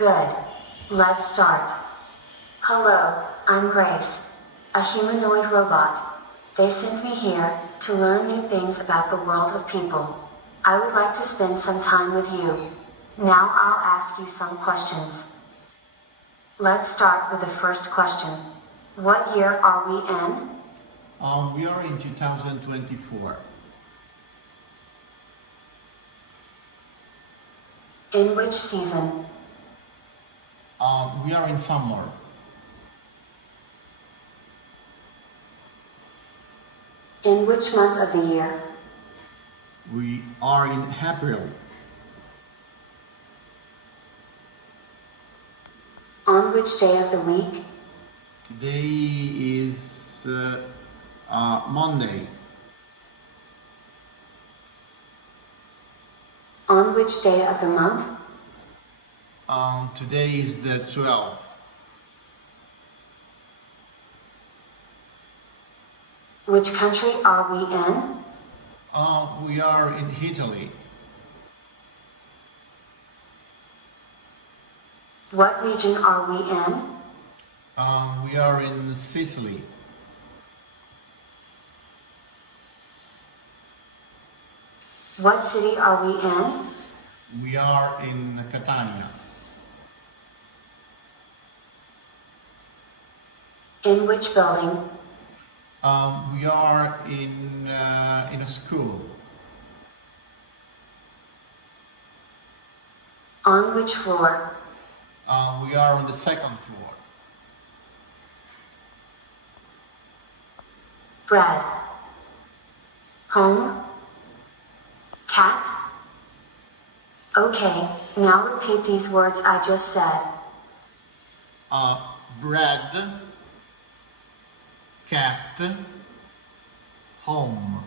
Good. Let's start. Hello, I'm Grace, a humanoid robot. They sent me here to learn new things about the world of people. I would like to spend some time with you. Now I'll ask you some questions. Let's start with the first question. What year are we in? We are in 2024. In which season? We are in summer. In which month of the year? We are in April. On which day of the week? Today is Monday. On which day of the month? Today is the 12th. Which country are we in? We are in Italy. What region are we in? We are in Sicily. What city are we in? We are in Catania. In which building? We are in a school. On which floor? We are on the second floor. Bread. Home. Cat. Okay, now repeat these words I just said. Bread, cat, home.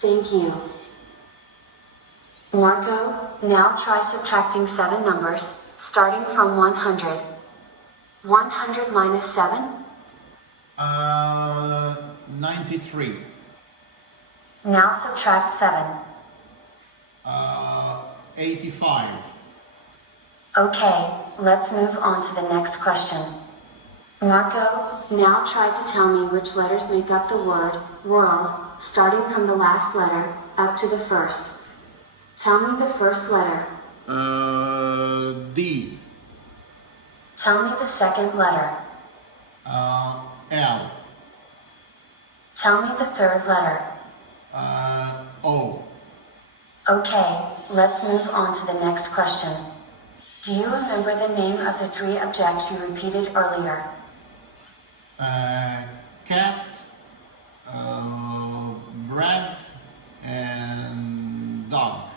Thank you. Marco, now try subtracting 7 numbers, starting from 100. 100 minus 7? 93. Now subtract 7. 85. Okay, let's move on to the next question. Marco, now try to tell me which letters make up the word world, starting from the last letter up to the first. Tell me the first letter. D. Tell me the second letter. L. Tell me the third letter. O. Okay, let's move on to the next question. Do you remember the name of the 3 objects you repeated earlier? Cat, bread, and dog.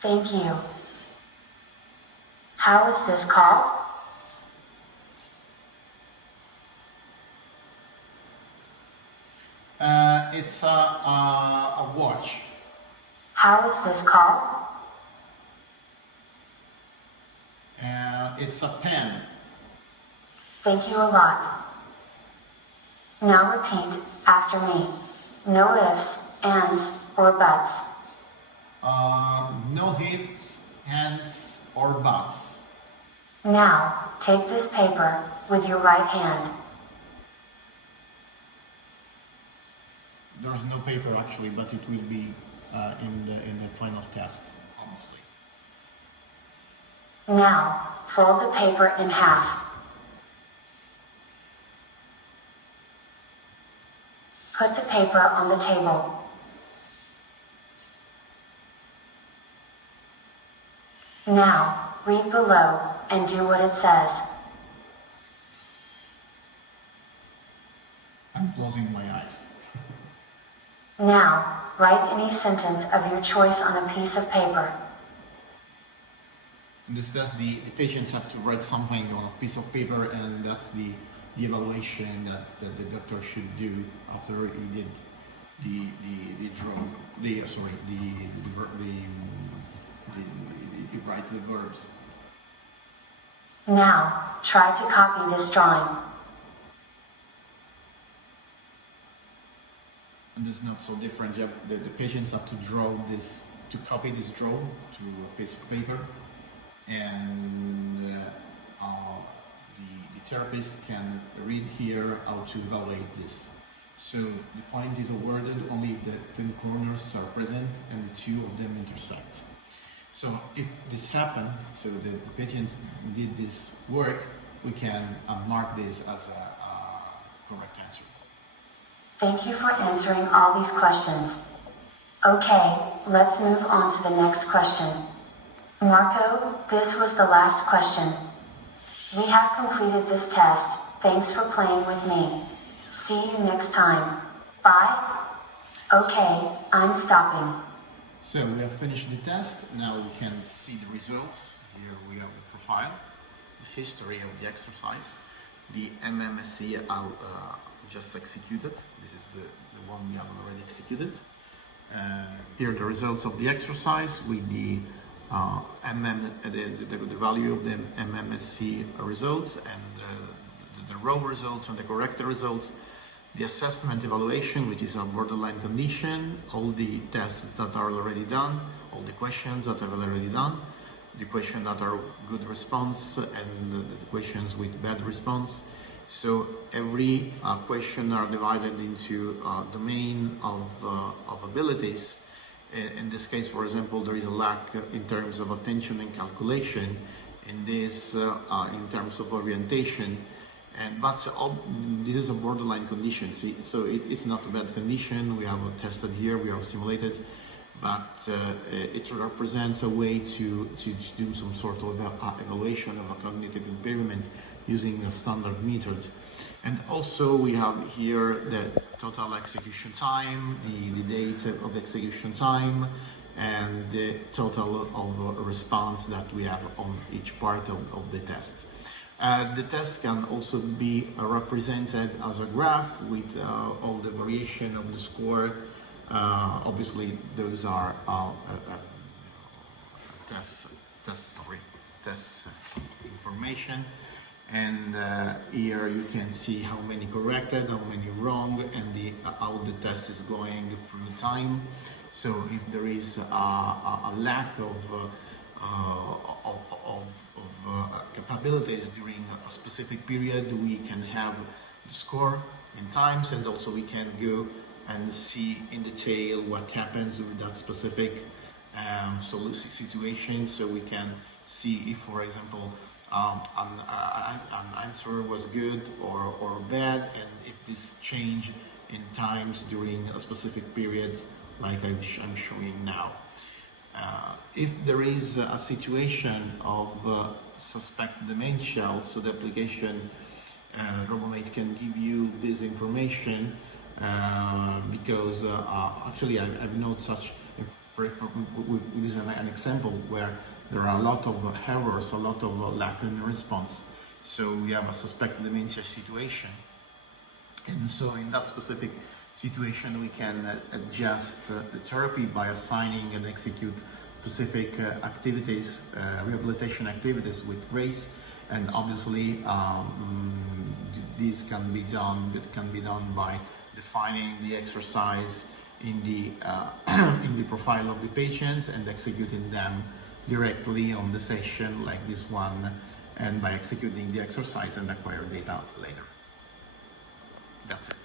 Thank you. How is this called? It's a watch. How is this called? It's a pen. Thank you a lot. Now repeat after me. No ifs, ands, or buts. No ifs, ands, or buts. Now, take this paper with your right hand. There's no paper actually, but it will be in the final test, obviously. Now, fold the paper in half. Put the paper on the table. Now, read below and do what it says. I'm closing my eyes. Now, write any sentence of your choice on a piece of paper. In this test, the patients have to write something on a piece of paper, and that's the evaluation that the doctor should do after he did the drug, the write the verbs. Now, try to copy this drawing. And it's not so different. The patients have to draw this, to copy this drawing to a piece of paper, and the therapist can read here how to evaluate this. So the point is awarded only if the 10 corners are present and the two of them intersect. So if this happened, so the patient did this work, we can mark this as a correct answer. Thank you for answering all these questions. Okay, let's move on to the next question. Marco, this was the last question. We have completed this test. Thanks for playing with me. See you next time. Bye. Okay, I'm stopping. So we have finished the test. Now we can see the results. Here we have the profile, the history of the exercise, the MMSE just executed. This is the one we have already executed. Here are the results of the exercise with the the value of the MMSE results and the raw results and the corrected results. The assessment evaluation, which is a borderline condition, all the tests that are already done, all the questions that are already done, the questions that are good response and the questions with bad response. So every question are divided into a domain of abilities. In this case, for example, there is a lack in terms of attention and calculation. In this, in terms of orientation. But this is a borderline condition, so it's not a bad condition. We have tested here, we have simulated, but it represents a way to do some sort of evaluation of a cognitive impairment using a standard method. And also we have here the total execution time, the date of execution time, and the total of response that we have on each part of the test. The test can also be represented as a graph with all the variation of the score. Obviously, those are test information. And here you can see how many corrected, how many wrong, and how the test is going through time. So if there is a lack of capabilities during a specific period, we can have the score in times, and also we can go and see in detail what happens with that specific situation. So we can see if, for example, an answer was good or bad, and if this change in times during a specific period, like I'm showing now. If there is a situation of suspect dementia, also the application RoboMate can give you this information because actually I've noted such, this is an example where there are a lot of errors, a lot of lack in response. So we have a suspect dementia situation. And so in that specific situation, we can adjust the therapy by assigning and execute specific activities, rehabilitation activities with grace. And obviously, this can be done by defining the exercise in the profile of the patients and executing them directly on the session like this one, and by executing the exercise and acquire data later. That's it.